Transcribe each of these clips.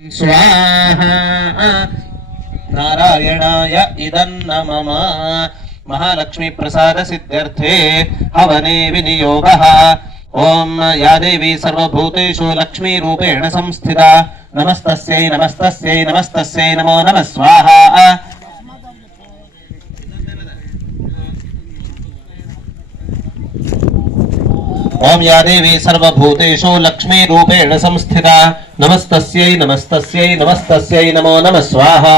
स्वाहा नारायणाय इदन्न मम महालक्ष्मी प्रसाद सिद्ध्यर्थे हवने विनियोगः। ओम या देवी सर्वभूतेषु लक्ष्मी रूपेण संस्थिता नमस्तस्यै नमस्तस्यै नमस्तस्यै नमो नमः स्वाहा। ओम या देवी सर्वभूतेषु लक्ष्मी रूपेण संस्थिता नमस्तस्यै नमस्तस्यै नमस्तस्यै नमो नमः स्वाहा।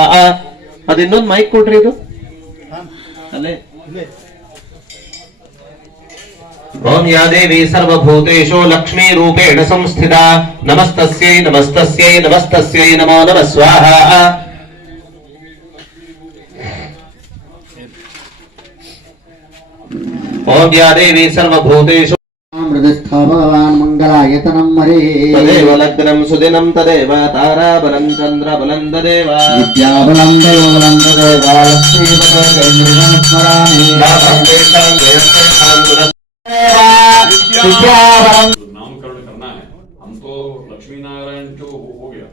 ಅದು ಇನ್ನೊಂದು ಮೈಕ್ ಕೊಡ್ರಿ ಇದು ಅಲ್ಲೇ ओम या देवी सर्वभूतेषु लक्ष्मी रूपेण संस्थिता नमस्तस्यै नमस्तस्यै नमस्तस्यै नमो नमः स्वाहा। ओम या देवी सर्वभूतेषु भगवान मंगलायतनम मरे तदेव लग्नं सुदिनं तदेव ताराबलं चन्द्रबलं तदेव विद्याबलं देवबलं तदेव लक्ष्मीपतेन्द्रियं स्मरामि नामकरण करना है। हम तो लक्ष्मी नारायण जो हो गया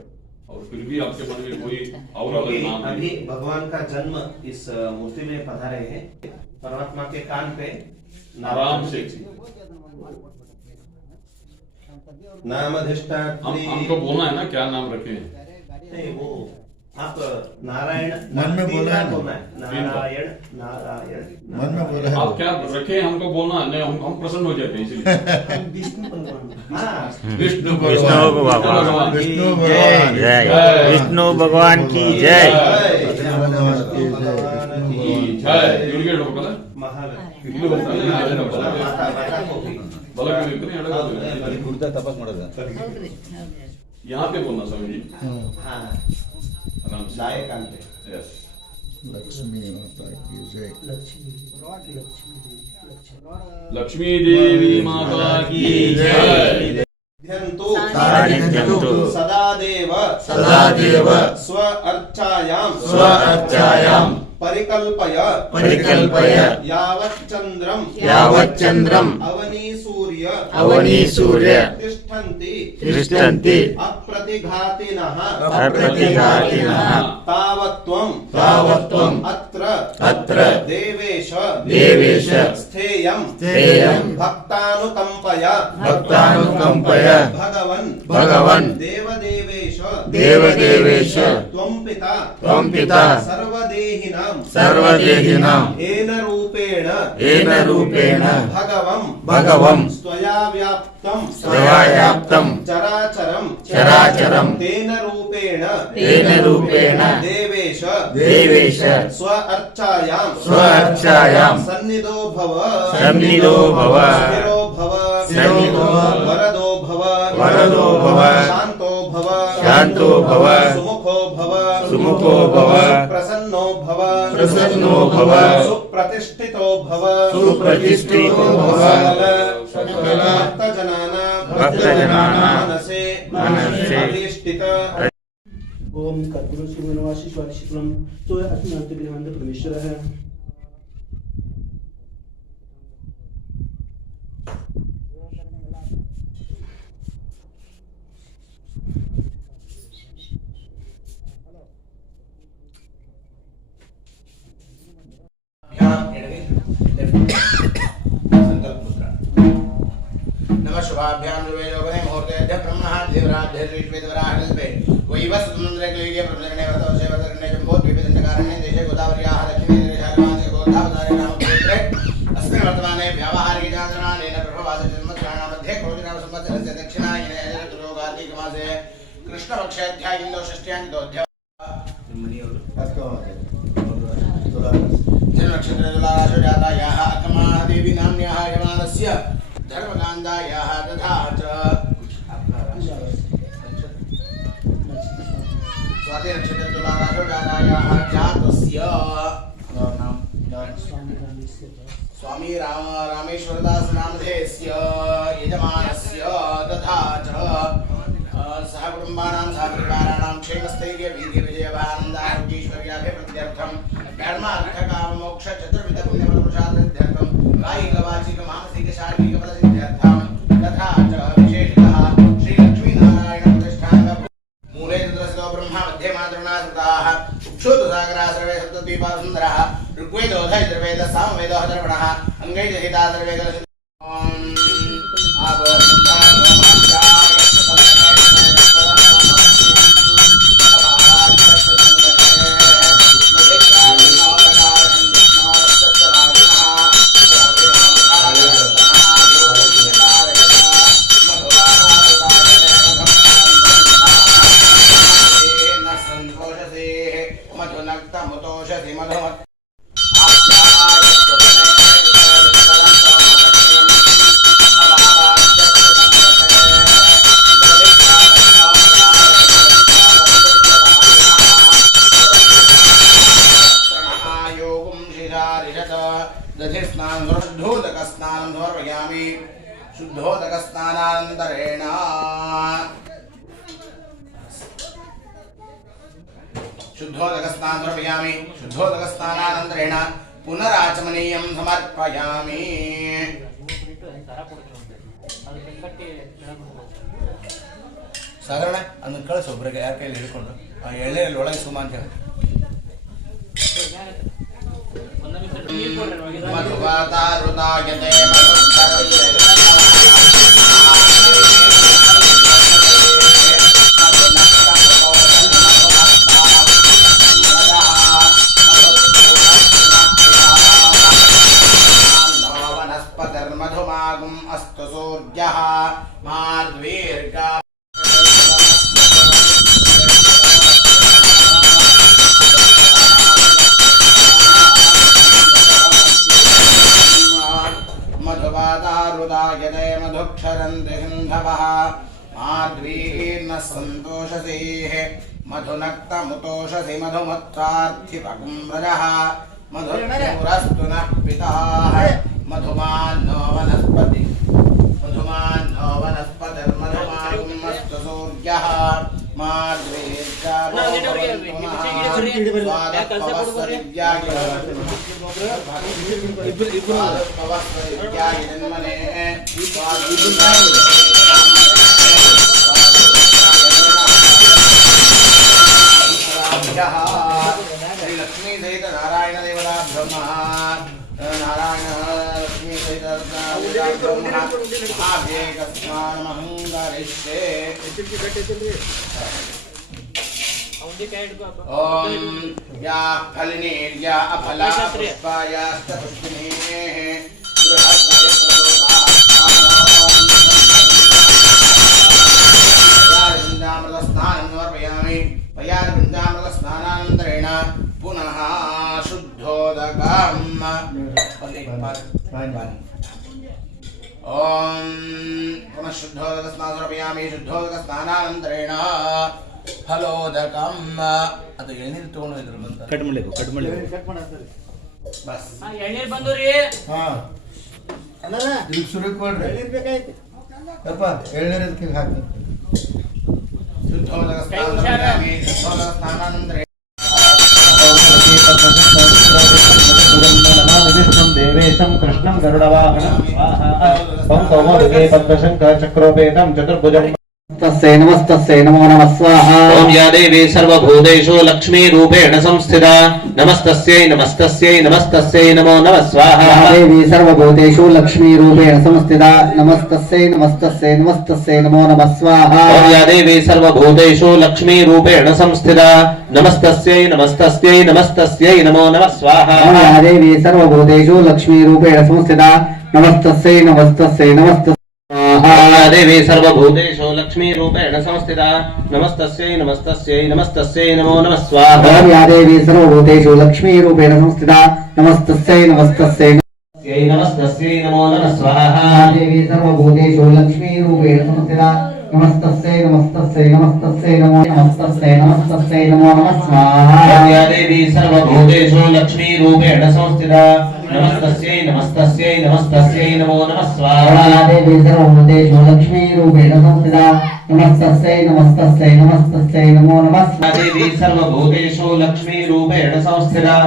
और फिर भी आपके मन में कोई और अलग नाम है? अभी भगवान का जन्म इस मूर्ति में पधारे हैं। परमात्मा के कान पे आराम से नाम अधिष्ठात्री हमको बोलना है ना क्या नाम रखे? नहीं वो आप नारायण मन में बोलना है नारायण नारायण मन में बोला है। आप क्या रखे हमको बोलना है, नहीं हम प्रसन्न हो जाते हैं इसलिए। विष्णु भगवान हाँ विष्णु विष्णु भगवान विष्णु भगवान जय विष्णु भगवान की जय। यहाँ पे बोलना स्वामी जी। हाँ आराम से दाएं कान पे यस। लक्ष्मी माता की जय। लक्ष्मी देवी माता की जय। ध्यन्तु सदादेव स्व अर्चायां परिकल्पय यावच्चन्द्रम् अवनी सूर्य तिष्ठन्ति अप्रतिघातिनः तावत्त्वम् अत्र देवेश स्थेयं भक्तानुकम्पया भगवन् देवदेवेश त्वं पिता सर्वदेहिनां येन रूपेण भगवं स्वया व्याप्तं चराचरं तेन रूपेण देवेश स्व अर्चायां सन्निधो भव स्थिरो भव वरदो भव शांतो भव सुमुखो भव प्रसन्नो भव सुप्रतिष्ठितो भव भक्तजनानां मनसे अभीष्टित। ओम कर्पूर श्रीनिवासी स्वामी शुक्लम तो अस्मत् गृहांत परमेश्वर है। नमः शुभाभ्यां वेदोगणे मुहूर्तेभ्यः ब्रह्मणः देवराभ्यः श्रीवेदवराहल्पे वैवस्वतन्त्रक्लीय प्रभृतगणे वर्तवसे वर्तगणे जम्बोद्वीपदण्डकारण्ये देशे गोदावर्याः दक्षिणे देशालवांसे गोदावतारे नामक्षेत्रे अस्मिन् वर्तमाने व्यावहारिकजातनानेन प्रभवासजन्मत्राणामध्ये क्रोधिनाम संवत्सरस्य दक्षिणायने कार्तिकमासे कृष्णपक्षाध्यायिन्दो षष्ट्यान्तिदोऽध्यायः जन्मनक्षत्रे तुलाराशौ जातायाः अकमाः देवी नाम्न्याः यमानस्य धर्मकान्दायाः तथा च स्वाति नक्षत्रे तुलाराशौ जातायाः जातस्य स्वामी रामेश्वरदास नामधेयस्य यजमानस्य तथा च सह कुटुम्बानां सह परिवाराणां क्षेमस्थैर्य वीर्य विजयानन्दारोग्यैश्वर्याभिवृद्ध्यर्थं धर्मार्थकाममोक्ष चतुर्विध पुण्यफलपुरुषार्थसिद्ध्यर्थं कायिक वाचिक मानसिक शारीरिक फलसिद्ध्यर्थं तथा च विशेषतः श्री लक्ष्मी नारायण प्रतिष्ठान मूले तस्य ब्रह्मा मध्ये मातृणा सुताः क्षुतसागरा सर्वे सप्तद्वीपा सुन्दरः ऋग्वेदो यजुर्वेदः सामवेदो अथर्वणः अंगैर्हिता सर्वे शुद्धोदकस्नानानन्तरेण पुनराचमनीयं समर्पयामि ಸಾಗರಣ ಅದನ್ನ ಕಳಿಸು ಒಬ್ಬರಿಗೆ ಯಾರ ಕೈಯಲ್ಲಿ ಹಿಡ್ಕೊಂಡು ಆ ಎಳ್ಳೆಯಲ್ಲಿ ಒಳಗೆ ಸುಮ ಅಂತ ಹೇಳಿ ಮಧುವಾತಾರುತಾಯತೆ वनस्पतिर्मधुमागुम् अस्तु सूर्यः मार्द्वीर्गा मधुवातारुदायते मधुक्षरन्ति सिन्धवः माध्वीर्नः सन्तोषसीः मधुनक्तमुतोषसि मधुमत्रार्थिपकुम्रजः मधुरस्तु नः पिताः मधुमान्नो वनस्पतिर्मधुमागुमस्तु सूर्यः श्री लक्ष्मी सहित नारायण देवता ब्रह्म नारायण लक्ष्मी सहित ओम या फलिनीर्या अफला पुष्पायाश्च पुष्पिनीः बृहस्पति स्नानं समर्पयामि वृन्दामृतस्नानानन्तरेण पुनः शुद्धोदकम् ओम पुनः शुद्धोदकस्नानं समर्पयामि शुद्धोदकस्नानानन्तरेण फलोदकम् ಅದು ಎಳ್ನೀರು ತಗೊಂಡು ಇದ್ರು ಬಂತ ಕಟ್ ಮಾಡಬೇಕು ಕಟ್ ಬಸ್ ಎಳ್ನೀರು ಬಂದೂರಿ ಹಾ ಅಲ್ಲ ಇದು ಶುರು ಕೊಡ್ರಿ ಎಳ್ನೀರು ಬೇಕಾಯ್ತು ಅಪ್ಪ ಎಳ್ನೀರು ಅದಕ್ಕೆ ಹಾಕಿ शुद्धोदक स्नानानन्तरेण देवेशं कृष्णं गरुडवाहनं स्वाहा ओम सौमोदके पद्मशंकर चक्रोपेतं चतुर्भुजं तस्यै नमो नमः स्वाहा ओम या देवी सर्वभूतेषु लक्ष्मी रूपेण संस्थिता नमस्तस्यै नमस्तस्यै नमस्तस्यै नमो नमः स्वाहा या देवी सर्वभूतेषु लक्ष्मी रूपेण संस्थिता नमस्तस्यै नमस्तस्यै नमस्तस्यै नमो नमः स्वाहा ओम या देवी सर्वभूतेषु लक्ष्मी रूपेण संस्थिता नमस्तस्यै नमस्तस्यै नमस्तस्यै नमो नमः स्वाहा ओम या देवी सर्वभूतेषु लक्ष्मी रूपेण संस्थिता नमस्तस्यै नमस्तस्यै नमस्तस्यै देवी सर्वभूतेषु लक्ष्मी रूपेण संस्थिता नमस्तस्यै नमस्तस्यै नमस्तस्यै नमो नमः स्वाहा या देवी सर्वभूतेषु लक्ष्मी रूपेण संस्थिता नमस्तस्यै नमस्तस्यै नमस्तस्यै नमो नमः स्वाहा देवी सर्वभूतेषु लक्ष्मी रूपेण संस्थिता नमस्तस्यै नमस्तस्यै नमस्तस्यै नमो नमस्तस्यै नमस्तस्यै नमो नमः स्वाहा या देवी सर्वभूतेषु लक्ष्मी रूपेण संस्थिता नमस्तस्यै नमस्तस्यै नमस्तस्यै नमो नमः स्वाहा देवी सर्वभूतेषु लक्ष्मी रूपेण संस्थिता नमस्तस्यै नमस्तस्यै नमस्तस्यै नमो नमः देवी सर्वभूतेषु लक्ष्मी रूपेण संस्थिता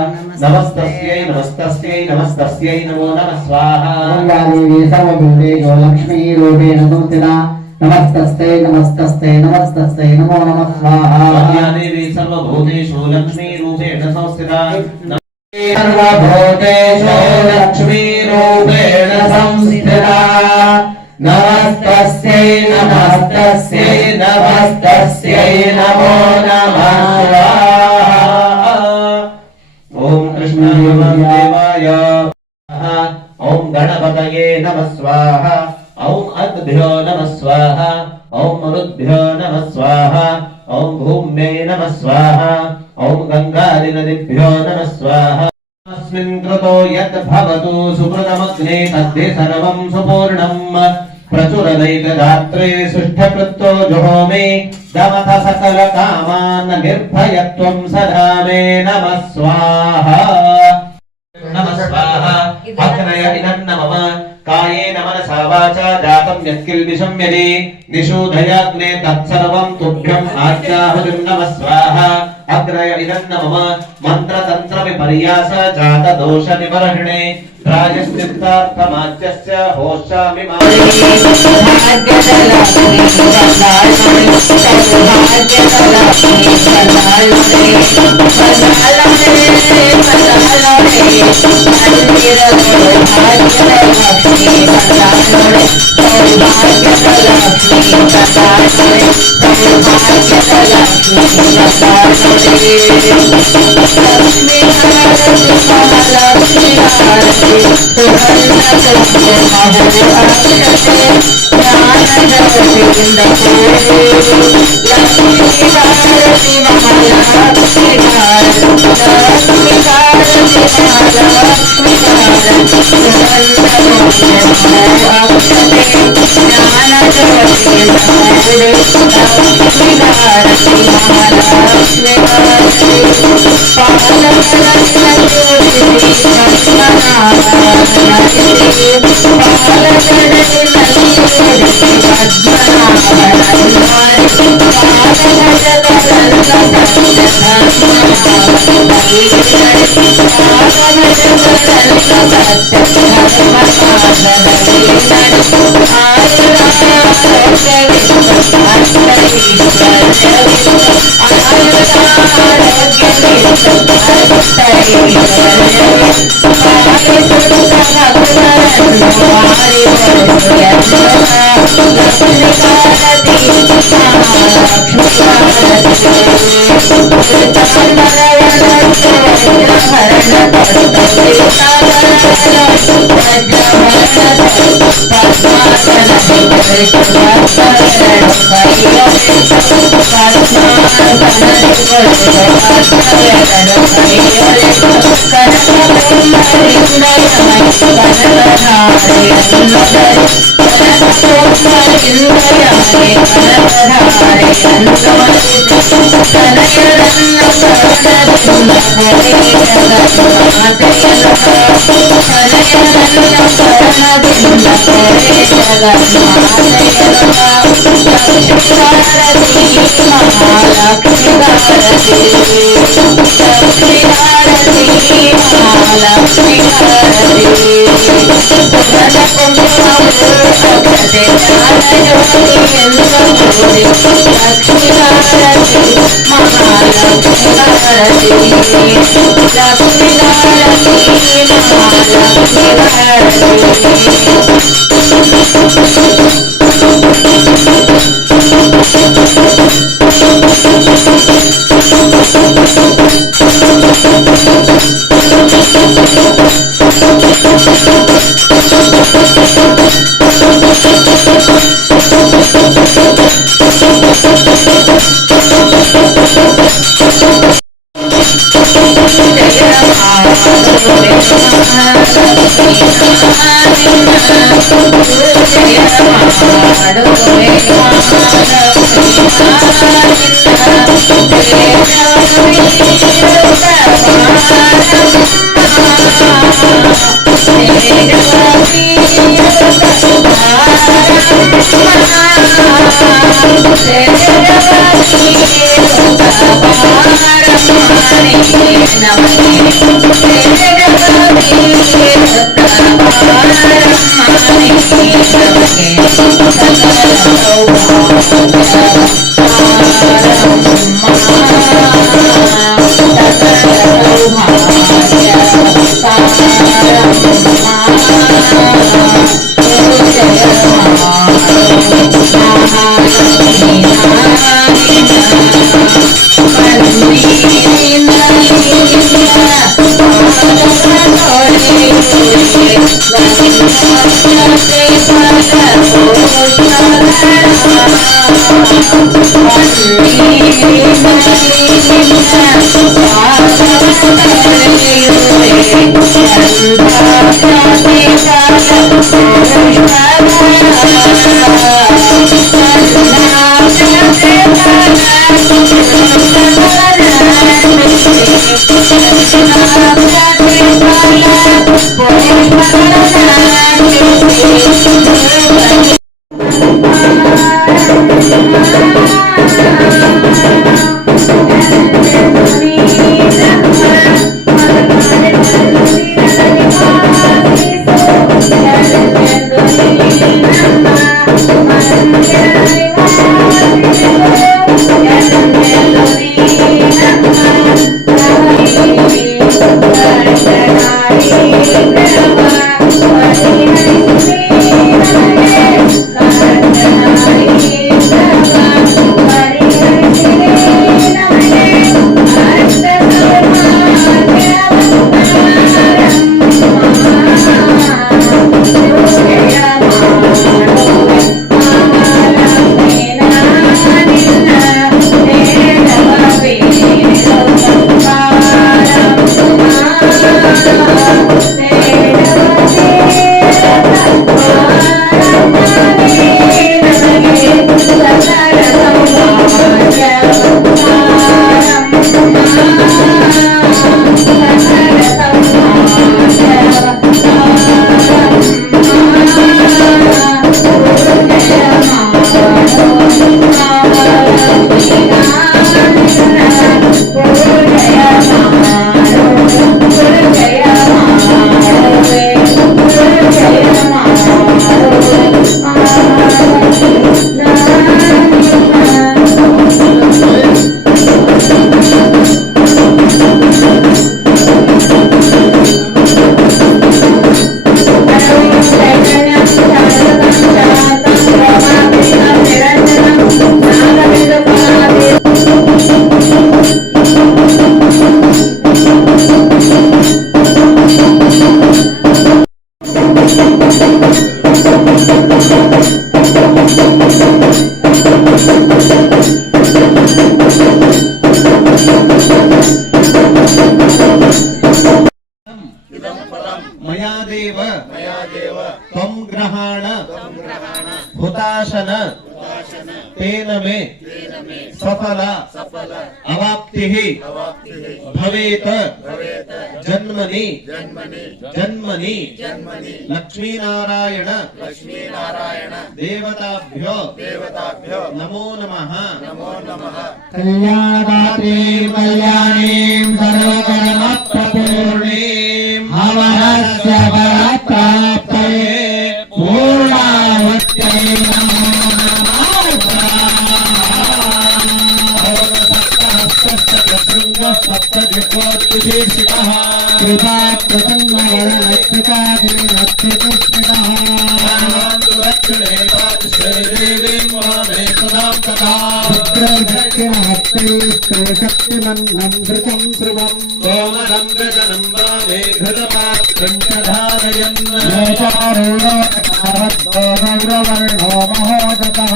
नमस्तस्यै नमस्तस्यै नमस्तस्यै नमो नमः स्वाहा देवी सर्वभूतेषु लक्ष्मी रूपेण संस्थिता नमस्तस्ते नमस्तस्ते नमस्तस्ते नमो नमः स्वाहा देवी सर्वभूतेषु लक्ष्मी रूपेण संस्थिता सर्वभूतेषु लक्ष्मी रूपेण संस्थिता नमस्तस्यै नमस्तस्यै नमस्तस्यै नमो नमः स्वाहा ओम कृष्णाय वासुदेवाय ओम गणपतये नमः स्वाहा ओम अद्भ्यो नमः स्वाहा ओम मरुद्भ्यो नमः स्वाहा ओम भूम्यै नमः स्वाहा ओम गंगादिनदिभ्यो नमः स्वाहा अस्मिन् कृतो यत् भवतु सुकृतमग्ने तद्धि सर्वं सुपूर्णम् प्रचुरदैकदात्रे सुष्ठकृतो जुहोमि दमथ सकलकामान् निर्भयत्वं सदा मे नमः स्वाहा नमः स्वाहा अग्नय इदन्न मम कायेन मनसा वाचा जातं यत्किल्बिषं यदि निषूदयाग्ने तत्सर्वं तुभ्यम् आज्ञाहुतिं नमः स्वाहा अग्नय इदन्न मम मन्त्रतन्त्र विपर्यास जात दोष निवर्हणे प्रायश्चित्तार्थमाच्यस्य होष्यामि Namaste. त्वं ग्रहाण हुताशन तेन मे सफल अवाप्तिः भवेत जन्मनि जन्मनि लक्ष्मीनारायण देवताभ्यो नमो नमः कल्याणदात्रीं कल्याणीं सर्वकर्मप्रपूर्णीं हवनस्य फलप्राप्तये पूर्णावत्यै नमो सप्तजिह्वाद्विशेषितः कृपा प्रसन्नवरलक्ष्मिकाभिनक्षितः दक्षिणे श्रीदेवीं वामे सदां तथा रुद्रदक्षिणहस्तैस्तु शक्तिमन्नं धृतं ध्रुवम् सोमनं गजनं वामे घृतपात्रं च धारयन् गौरवर्णो महोदतः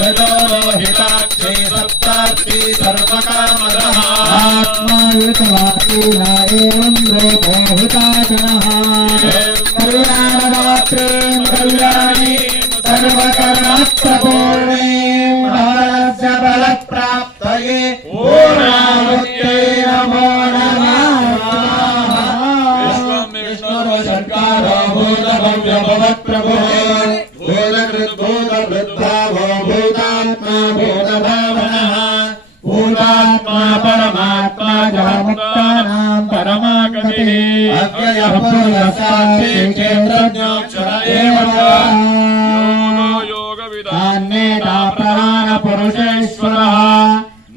लोहिताक्षे सप्तार्थे सर्वकामदः आत्मायुतवासीन एवं लोको हुताशनः कल्याणदात्रीं कल्याणीं सर्वकर्मप्रपूर्णीं हवनस्य फलप्राप्तये पूर्णाहुत्यै नमो नमः विष्णुर्वशङ्कारो भूतभव्यभवत्प्रभुः भूतकृद्भूतवृद्धावो भूतात्मा भूतभावनः भूतात्मा परमात्मा च मुक्तानां परमागतिः अव्ययः पुरुषसाक्षी क्षेत्रज्ञोऽक्षर एव च अन्येता प्रधानपुरुषेश्वरः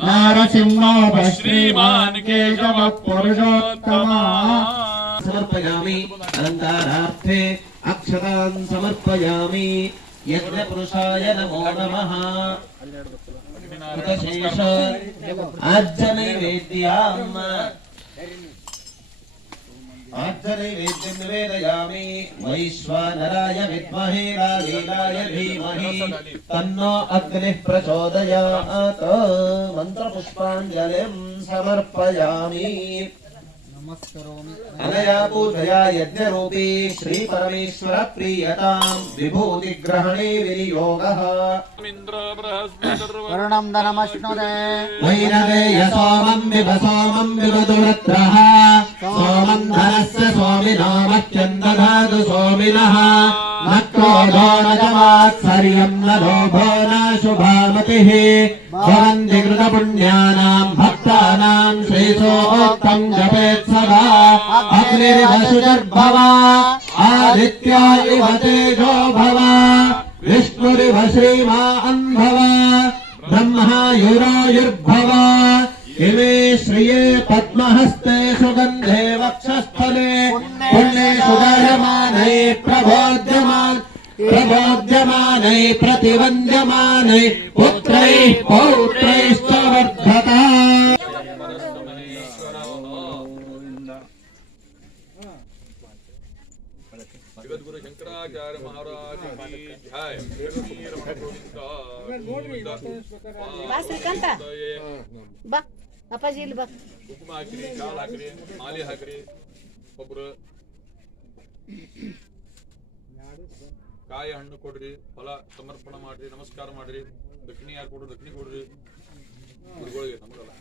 नारसिंहो श्रीमान् केशवः पुरुषोत्तमः समर्पयामि अलङ्कारार्थे अक्षतान् समर्पयामि यज्ञपुरुषाय नमो नमः कृतशेष आज्यनैवेद्याम् आर्धनैवेद्यं निवेदयामि वैश्वानराय विद्महे रालीलाय धीमहि तन्नो अग्निः प्रचोदयात् मन्त्रपुष्पाञ्जलिं समर्पयामि अनया पूजया यज्ञरूपी श्री परमेश्वर प्रीयतां विभूतिग्रहणे विनियोगः वरुणं धनमश्नुते वैनदेय सोमं विवदुरत्रः सोमं धनस्य स्वामिनो मह्यं दधातु सोमिनः न क्रोधो न च मात्सर्यं न लोभो न शुभामतिः भवन्ति कृतपुण्यानां भक्तानां श्रीसोक्तं जपेत् सदा अग्निर्वशुजर्भव आदित्या इव तेजो भव विष्णुरिव श्रीमान् भव ब्रह्मायुरायुर्भव इमे श्रिये पद्महस्ते सुगन्धे वक्षस्थले पुण्ये सुदर्यमाने प्रबोध्यमाने प्रतिवन्द्यमाने पुत्रैः पौत्रैश्च वर्धता जगद्गुरु शंकराचार्य महाराज की जय। ಬಾ ಶ್ರೀಕಾಂತ ಬಾ ಅಪ್ಪಾಜಿ ಇಲ್ಲಿ ಬಾ. ಕುಂಕುಮ ಹಾಕ್ರಿ, ಕಾಳು ಹಾಕ್ರಿ, ಮಾಲೆ ಹಾಕ್ರಿ, ಒಬ್ರು ಕಾಯಿ ಹಣ್ಣು ಕೊಡ್ರಿ, ಫಲ ಸಮರ್ಪಣೆ ಮಾಡ್ರಿ, ನಮಸ್ಕಾರ ಮಾಡ್ರಿ. ದಕ್ಷಿಣೆ ಯಾರು ಕೊಡ್ರಿ, ದಕ್ಷಿಣೆ ಕೊಡ್ರಿ ಗುರುಗಳಿಗೆ, ನಮಗಲ್ಲ.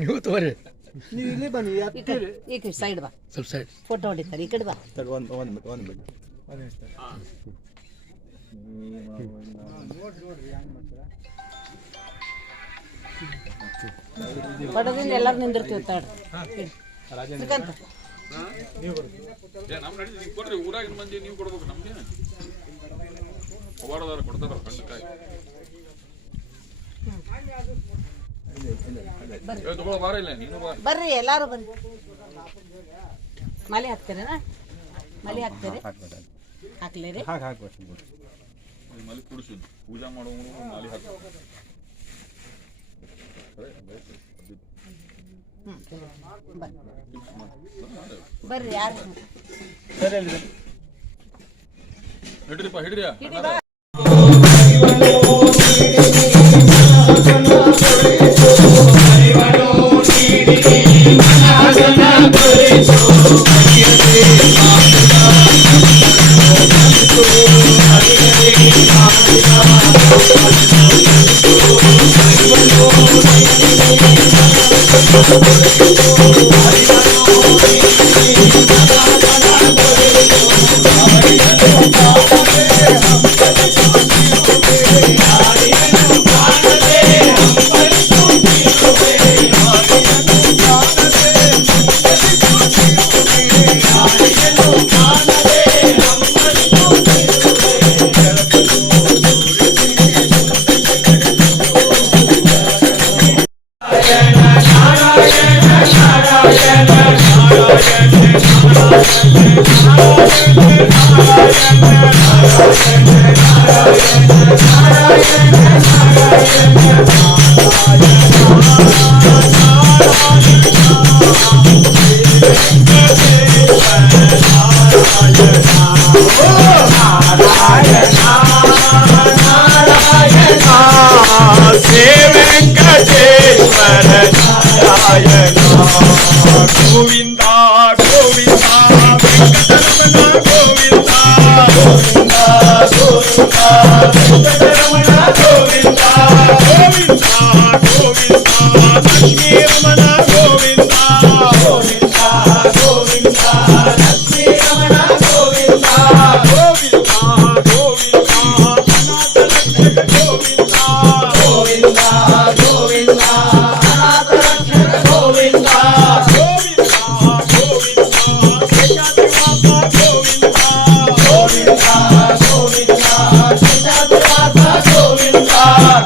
ನೀವು ತೋರಿ ನೀವು ಇಲ್ಲಿ ಬನ್ನಿ ಈ ಕಡೆ ಸೈಡ್ ಬಾ, ಸ್ವಲ್ಪ ಸೈಡ್ ಫೋಟೋ ಹೊಡಿತಾರೆ. ಈ ಕಡೆ ಬಾ. ಪಡದಿಂದ ಎಲ್ಲರೂ ನಿಂದಿರ್ತೀವಿ ತಾಡ್ರಿ. ಶ್ರೀಕಾಂತ ನಮ್ ನಡಿ ನೀವು ಕೊಡ್ರಿ, ಊರಾಗಿನ ಮಂದಿ ನೀವು ಕೊಡ್ಬೇಕು, ನಮ್ಗೇನು ಹೋರಾಡದಾರ ಕೊಡ್ತಾರ ಖಂಡಕಾಯಿ ತಗೊಳ್ಳೋ ಬಾರ. ಇಲ್ಲ ನೀನು ಬಾ, ಬರ್ರಿ ಎಲ್ಲಾರು ಬರ್ರಿ. ಮಾಲೆ ಹಾಕ್ತೀರೇನಾ? ಮಾಲೆ ಹಾಕ್ತೀರಿ? ಹಾಕ್ಲೇರಿ? ಮಲಿ ಕುಡಿಸು, ಪೂಜಾ ಮಾಡೋನು ಮಾಲಿ ಹಾಕ. ಬರ್ರಿ ಯಾರು ಹಿಡ್ರಿಪ್ಪ, ಹಿಡ್ರಿಯಾ. Govinda, Govinda,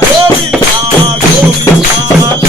Govinda, Govinda.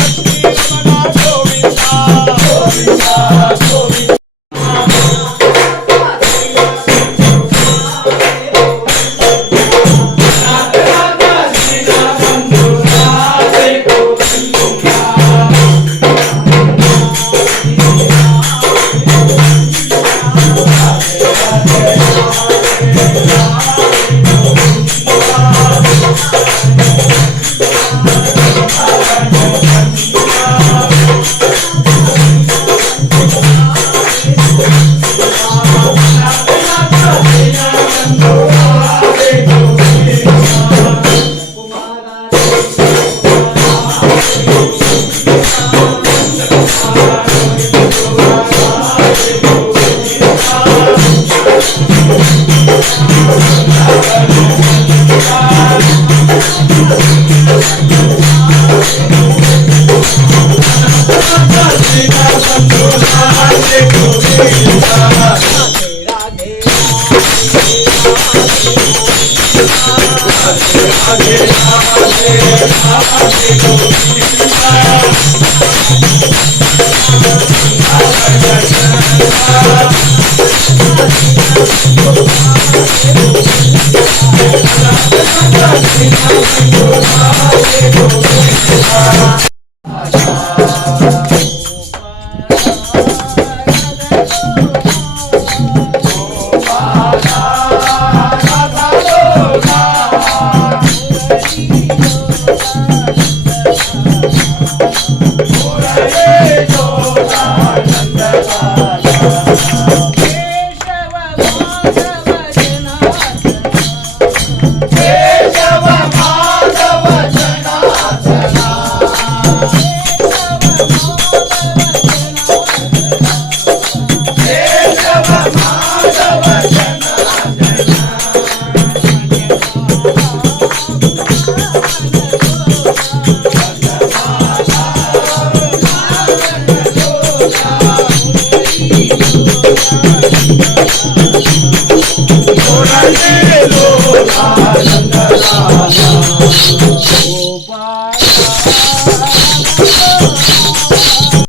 लोला